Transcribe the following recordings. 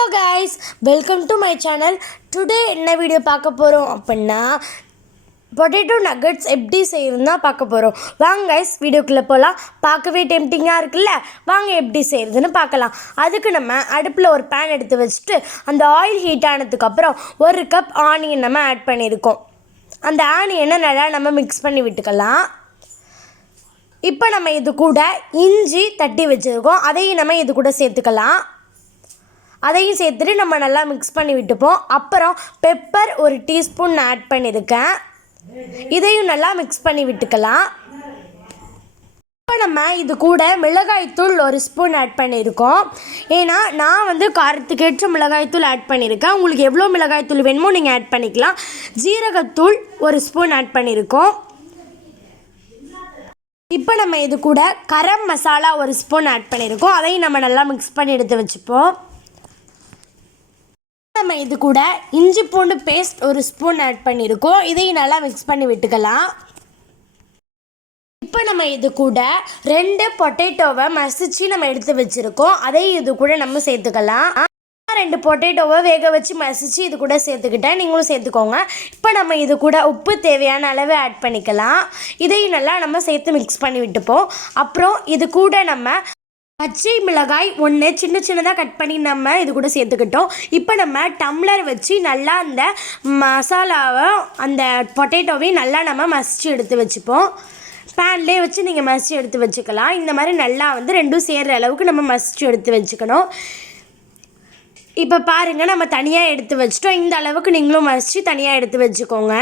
Hello guys, welcome to my channel. Today என்ன video பார்க்க போகிறோம் அப்படின்னா பொட்டேட்டோ நகட்ஸ் எப்படி செய்யறதுன்னா பார்க்க போகிறோம். வாங்க கைஸ் வீடியோக்குள்ளே போகலாம். பார்க்கவே டெம்டிங்காக இருக்குல்ல, வாங்க எப்படி செய்கிறதுன்னு பார்க்கலாம். அதுக்கு நம்ம அடுப்பில் ஒரு பேன் எடுத்து வச்சுட்டு அந்த ஆயில் ஹீட் ஆனதுக்கப்புறம் 1 கப் ஆனியன் நம்ம ஆட் பண்ணியிருக்கோம். அந்த ஆனியனை நல்லா நம்ம மிக்ஸ் பண்ணி விட்டுக்கலாம். இப்போ நம்ம இது கூட இஞ்சி தட்டி வச்சுருக்கோம், அதையும் நம்ம இது கூட சேர்த்துக்கலாம். அதையும் சேர்த்துட்டு நம்ம நல்லா மிக்ஸ் பண்ணி விட்டுப்போம். அப்புறம் பெப்பர் 1 டீஸ்பூன் ஆட் பண்ணியிருக்கேன், இதையும் நல்லா மிக்ஸ் பண்ணி விட்டுக்கலாம். இப்போ நம்ம இது கூட மிளகாய்த்தூள் 1 ஸ்பூன் ஆட் பண்ணியிருக்கோம். ஏன்னா நான் காரத்துக்கேற்ற மிளகாய்த்தூள் ஆட் பண்ணியிருக்கேன். உங்களுக்கு எவ்வளோ மிளகாய்த்தூள் வேணுமோ நீங்கள் ஆட் பண்ணிக்கலாம். ஜீரகத்தூள் 1 ஸ்பூன் ஆட் பண்ணியிருக்கோம். இப்போ நம்ம இது கூட கரம் மசாலா 1 ஸ்பூன் ஆட் பண்ணியிருக்கோம், அதையும் நம்ம நல்லா மிக்ஸ் பண்ணி எடுத்து வச்சுப்போம். நம்ம இது கூட இஞ்சி பூண்டு பேஸ்ட் 1 ஸ்பூன் ஆட் பண்ணியிருக்கோம், இதையும் நல்லா மிக்ஸ் பண்ணி விட்டுக்கலாம். இப்போ நம்ம இது கூட 2 பொட்டேட்டோவை மசிச்சு நம்ம எடுத்து வச்சுருக்கோம், அதையும் இது கூட நம்ம சேர்த்துக்கலாம். 2 பொட்டேட்டோவை வேக வச்சு மசிச்சு இது கூட சேர்த்துக்கிட்டேன், நீங்களும் சேர்த்துக்கோங்க. இப்போ நம்ம இது கூட உப்பு தேவையான அளவு ஆட் பண்ணிக்கலாம், இதையும் நல்லா நம்ம சேர்த்து மிக்ஸ் பண்ணி விட்டுப்போம். அப்புறம் இது கூட நம்ம பச்சை மிளகாய் 1 சின்ன சின்னதாக கட் பண்ணி நம்ம இது கூட சேர்த்துக்கிட்டோம். இப்போ நம்ம டம்ளர் வச்சு நல்லா அந்த மசாலாவை அந்த பொட்டேட்டோவையும் நல்லா நம்ம மசிச்சு எடுத்து வச்சுப்போம். பேன்லேயே வச்சு நீங்கள் மசிச்சு எடுத்து வச்சுக்கலாம். இந்த மாதிரி நல்லா ரெண்டும் சேர்கிற அளவுக்கு நம்ம மசிச்சு எடுத்து வச்சுக்கணும். இப்போ பாருங்கள், நம்ம தனியாக எடுத்து வச்சிட்டோம். இந்த அளவுக்கு நீங்களும் மசிச்சு தனியாக எடுத்து வச்சுக்கோங்க.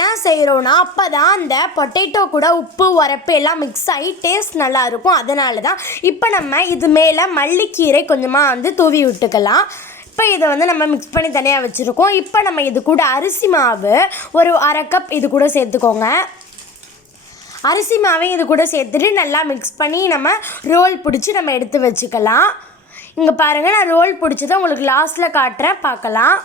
ஏன் செய்கிறோன்னா அப்போ தான் அந்த பொட்டேட்டோ கூட உப்பு உரப்பு எல்லாம் மிக்ஸ் ஆகி டேஸ்ட் நல்லாயிருக்கும், அதனால தான். இப்போ நம்ம இது மேலே மல்லிக்கீரை கொஞ்சமாக தூவி விட்டுக்கலாம். இப்போ இதை நம்ம மிக்ஸ் பண்ணி தனியாக வச்சுருக்கோம். இப்போ நம்ம இது கூட அரிசி மாவு 1/2 கப் இது கூட சேர்த்துக்கோங்க. அரிசி மாவையும் இது கூட சேர்த்துட்டு நல்லா மிக்ஸ் பண்ணி நம்ம ரோல் பிடிச்சி நம்ம எடுத்து வச்சுக்கலாம். இங்கே பாருங்கள், நான் ரோல் பிடிச்சதை உங்களுக்கு லாஸ்ட்டில் காட்டுறேன், பார்க்கலாம்.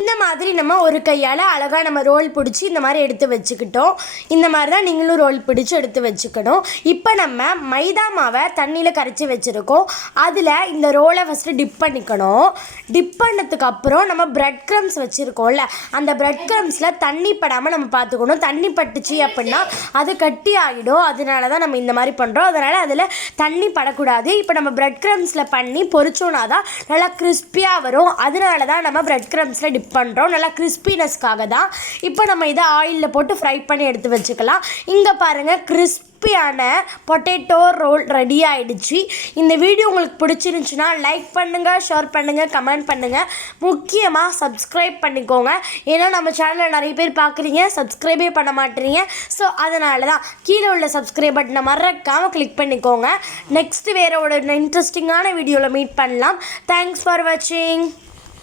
இந்த மாதிரி நம்ம ஒரு கையால் அழகாக நம்ம ரோல் பிடிச்சி இந்த மாதிரி எடுத்து வச்சுக்கிட்டோம். இந்த மாதிரி தான் நீங்களும் ரோல் பிடிச்சி எடுத்து வச்சுக்கணும். இப்போ நம்ம மைதா மாவை தண்ணியில் கரைச்சி வச்சுருக்கோம், அதில் இந்த ரோலை ஃபஸ்ட்டு டிப் பண்ணிக்கணும். டிப் பண்ணதுக்கப்புறம் நம்ம ப்ரெட் க்ரம்ஸ் வச்சுருக்கோம்ல, அந்த ப்ரெட் க்ரம்ஸில் தண்ணி படாமல் நம்ம பார்த்துக்கணும். தண்ணி பட்டுச்சு அப்படின்னா அது கட்டி ஆகிடும், அதனால தான் நம்ம இந்த மாதிரி பண்ணுறோம். அதனால் அதில் தண்ணி படக்கூடாது. இப்போ நம்ம ப்ரெட் க்ரம்ஸில் பண்ணி பொரிச்சோன்னா தான் நல்லா கிறிஸ்பியாக வரும், அதனால தான் நம்ம ப்ரெட் க்ரம்ஸில் டிப் பண்ணுறோம், நல்லா கிறிஸ்பினஸ்க்காக தான். இப்போ நம்ம இதை ஆயிலில் போட்டு ஃப்ரை பண்ணி எடுத்து வச்சுக்கலாம். இங்கே பாருங்கள், கிறிஸ்பியான பொட்டேட்டோ ரோல் ரெடி ஆகிடுச்சு. இந்த வீடியோ உங்களுக்கு பிடிச்சிருந்துச்சுன்னா லைக் பண்ணுங்கள், ஷேர் பண்ணுங்கள், கமெண்ட் பண்ணுங்கள். முக்கியமாக சப்ஸ்கிரைப் பண்ணிக்கோங்க. ஏன்னா நம்ம சேனலில் நிறைய பேர் பார்க்குறீங்க, சப்ஸ்கிரைபே பண்ண மாட்டேறீங்க. ஸோ அதனால தான் கீழே உள்ள சப்ஸ்கிரைப் பட்டனை மறக்காமல் கிளிக் பண்ணிக்கோங்க. நெக்ஸ்ட்டு வேறு ஒரு இன்ட்ரெஸ்டிங்கான வீடியோவில் மீட் பண்ணலாம். தேங்க்ஸ் ஃபார் வாட்சிங்.